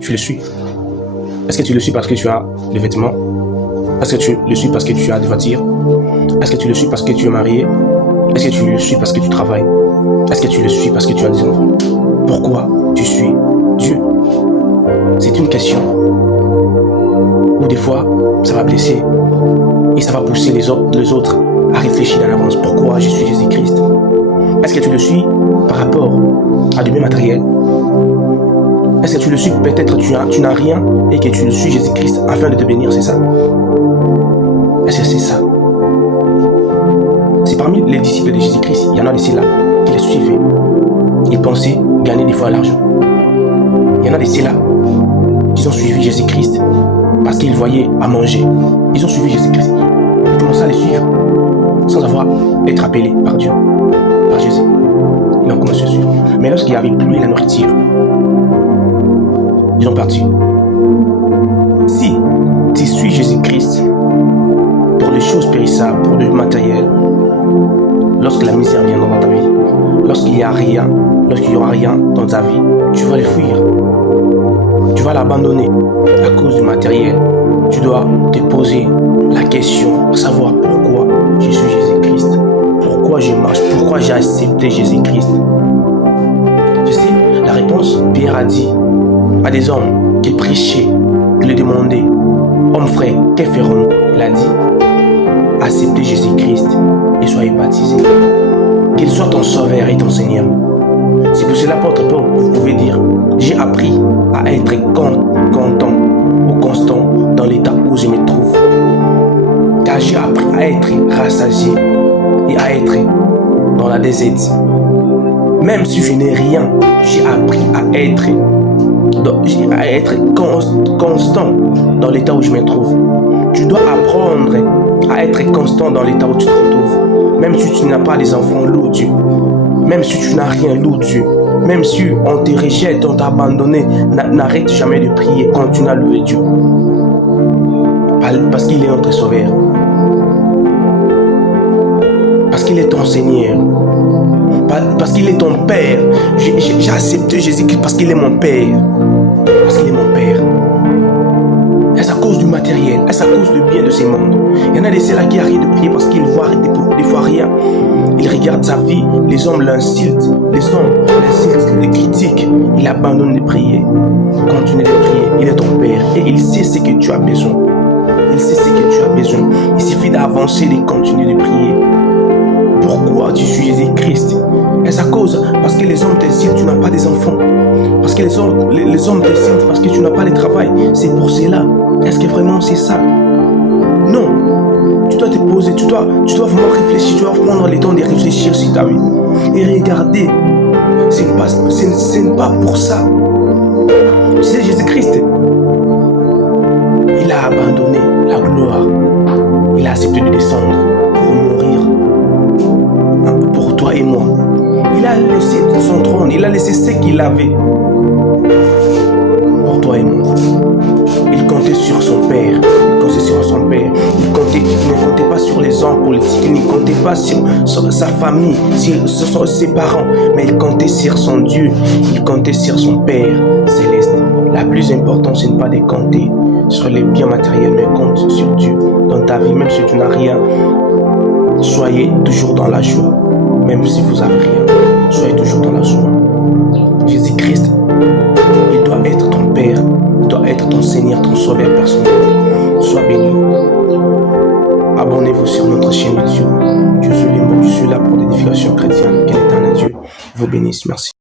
tu le suis? Est-ce que tu le suis parce que tu as des vêtements? Est-ce que tu le suis parce que tu as des voitures? Est-ce que tu le suis parce que tu es marié? Est-ce que tu le suis parce que tu travailles? Est-ce que tu le suis parce que tu as des enfants? Pourquoi tu suis Dieu? C'est une question où des fois, ça va blesser et ça va pousser les autres à réfléchir en avance. Pourquoi je suis Jésus-Christ? Est-ce que tu le suis par rapport à du bien matériel? Est-ce que tu le suis peut-être tu n'as rien et que tu le suis Jésus-Christ afin de te bénir, c'est ça? Est-ce que c'est ça? C'est parmi les disciples de Jésus-Christ, il y en a de ceux-là qui les suivaient. Ils pensaient gagner des fois l'argent. Il y en a de ceux-là qui ont suivi Jésus-Christ parce qu'ils voyaient à manger. Ils ont suivi Jésus-Christ. Ils commençaient à les suivre sans avoir été appelés par Dieu, par Jésus. Ils ont commencé à suivre. Mais lorsqu'il n'y avait plus la nourriture, ils ont parti. Si tu suis Jésus-Christ pour les choses périssables, pour le matériel, lorsque la misère viendra dans ta vie, lorsqu'il n'y a rien, lorsqu'il n'y aura rien dans ta vie, tu vas le fuir. Tu vas l'abandonner à cause du matériel. Tu dois te poser la question, savoir pourquoi je suis Jésus-Christ, pourquoi je marche, pourquoi j'ai accepté Jésus-Christ. Tu sais, la réponse, Pierre a dit à des hommes qui prêchaient, qui lui demandaient, homme frère, que ferons-nous? Il a dit, acceptez Jésus-Christ et soyez baptisés. Qu'il soit ton sauveur et ton Seigneur. C'est pour cela, l'apôtre Paul, vous pouvez dire, j'ai appris à être content ou constant dans l'état où je me trouve. Car j'ai appris à être rassasié et à être dans la déserte. Même si je n'ai rien, j'ai appris à être constant dans l'état où je me trouve. Tu dois apprendre à être constant dans l'état où tu te retrouves. Même si tu n'as pas des enfants, loue Dieu. Même si tu n'as rien, loue Dieu. Même si on te rejette, on t'a abandonné, n'arrête jamais de prier, continue à louer Dieu. Parce qu'il est notre sauveur. Parce qu'il est ton Seigneur. Parce qu'il est ton Père. J'ai accepté Jésus-Christ parce qu'il est mon Père. Parce qu'il est mon Père. Est-ce à cause du matériel? Est-ce à cause du bien de ce monde? Il y en a des ceux-là qui arrêtent de prier parce qu'ils voient des fois rien. Ils regardent sa vie, les hommes l'insultent, les critiquent. Il abandonne de prier. Continue de prier. Il est ton Père et il sait ce que tu as besoin. Il sait ce que tu as besoin. Il suffit d'avancer, de continuer de prier. Pourquoi tu suis Jésus-Christ? Est-ce à cause parce que les hommes t'insultent, tu n'as pas des enfants? Parce que les hommes t'insultent parce que tu n'as pas de travail? C'est pour cela. Est-ce que vraiment c'est ça? Non. Tu dois te poser, tu dois vraiment réfléchir, tu dois prendre le temps de réfléchir sur ta vie. Et regarder. Ce n'est pas pour ça. Tu sais, Jésus-Christ, il a abandonné la gloire. Il a accepté de descendre pour mourir. Pour toi et moi. Il a laissé son trône, il a laissé ce qu'il avait. Pour toi et moi. Il comptait sur son Père. Il comptait sur son Père. Il ne comptait pas sur les hommes politiques. Il ne comptait pas sur sa famille, sur ses parents. Mais il comptait sur son Dieu. Il comptait sur son Père céleste. La plus importante, ce n'est pas de compter sur les biens matériels, mais compte sur Dieu dans ta vie. Même si tu n'as rien, soyez toujours dans la joie. Même si vous n'avez rien, soyez toujours dans la joie. Jésus-Christ, il doit être ton Père, il doit être ton Seigneur, ton Sauveur personnel. Sois béni. Abonnez-vous sur notre chaîne YouTube. Je suis là pour l'édification chrétienne. Que l'Éternel Dieu vous bénisse. Merci.